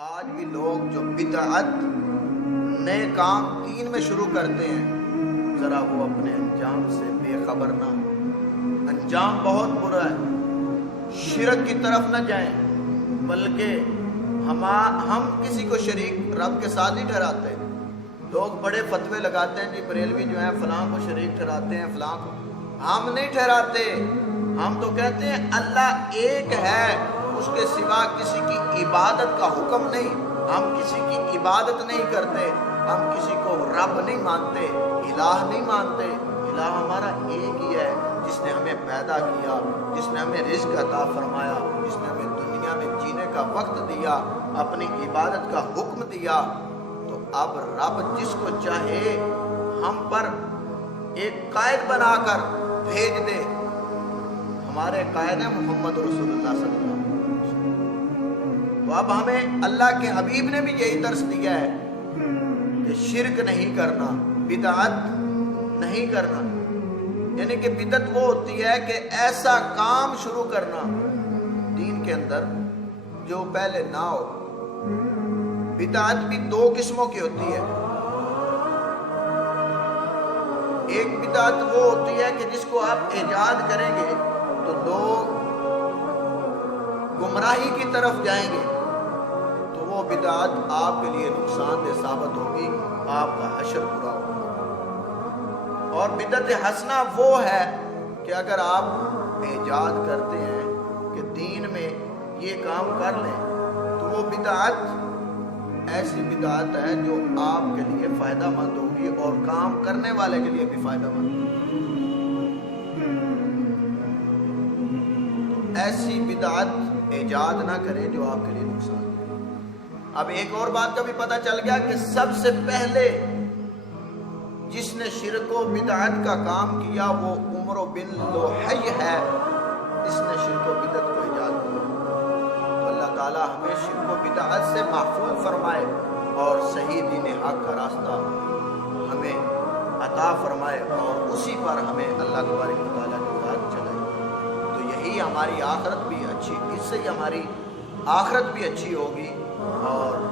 آج بھی لوگ جو بدعت نئے کام دین میں شروع کرتے ہیں، ذرا وہ اپنے انجام سے بے خبر نہ ہو۔ انجام بہت برا ہے، شرک کی طرف نہ جائیں، بلکہ ہم کسی کو شریک رب کے ساتھ ہی ٹھہراتے ہیں۔ لوگ بڑے فتوے لگاتے ہیں، جی بریلوی جو ہیں فلاں کو شریک ٹھہراتے ہیں، فلاں کو۔ ہم نہیں ٹھہراتے، ہم تو کہتے ہیں اللہ ایک ہے، اس کے سوا کسی کی عبادت کا حکم نہیں۔ ہم کسی کی عبادت نہیں کرتے، ہم کسی کو رب نہیں مانتے، الہ نہیں مانتے۔ الہ ہمارا ایک ہی ہے، جس نے ہمیں پیدا کیا، جس نے ہمیں رزق عطا فرمایا، جس نے ہمیں دنیا میں جینے کا وقت دیا، اپنی عبادت کا حکم دیا۔ تو اب رب جس کو چاہے ہم پر ایک قائد بنا کر بھیج دے۔ ہمارے قائد ہیں محمد رسول اللہ صلی اللہ علیہ وسلم۔ تو اب ہمیں اللہ کے حبیب نے بھی یہی درس دیا ہے کہ شرک نہیں کرنا، بدعت نہیں کرنا۔ یعنی کہ بدعت وہ ہوتی ہے کہ ایسا کام شروع کرنا دین کے اندر جو پہلے نہ ہو۔ بدعت بھی دو قسموں کی ہوتی ہے۔ ایک بدعت وہ ہوتی ہے کہ جس کو آپ ایجاد کریں گے تو لوگ گمراہی کی طرف جائیں گے، تو وہ بدعت آپ کے لیے نقصان دہ ثابت ہوگی، آپ کا حشر برا ہوگا۔ اور بدعت حسنہ وہ ہے کہ اگر آپ ایجاد کرتے ہیں کہ دین میں یہ کام کر لیں، تو وہ بدعت ایسی بدعت ہے جو آپ کے لیے فائدہ مند ہوگی اور کام کرنے والے کے لیے بھی فائدہ مند ہوگی۔ تو ایسی بدعت ایجاد نہ کریں جو آپ کے لیے نقصان ہے۔ اب ایک اور بات کا بھی پتہ چل گیا کہ سب سے پہلے جس نے شرک و بدعت کا کام کیا وہ عمر بن لوحی ہے، اس نے شرک و بدعت کو ایجاد کیا۔ تو اللہ تعالی ہمیں شرک و بدعت سے محفوظ فرمائے اور صحیح دین حق کا راستہ ہمیں عطا فرمائے اور اسی پر ہمیں اللہ تبارک و تعالیٰ کی رات چلائے۔ تو یہی ہماری آخرت بھی اچھی، اس سے ہی ہماری آخرت بھی اچھی ہوگی اور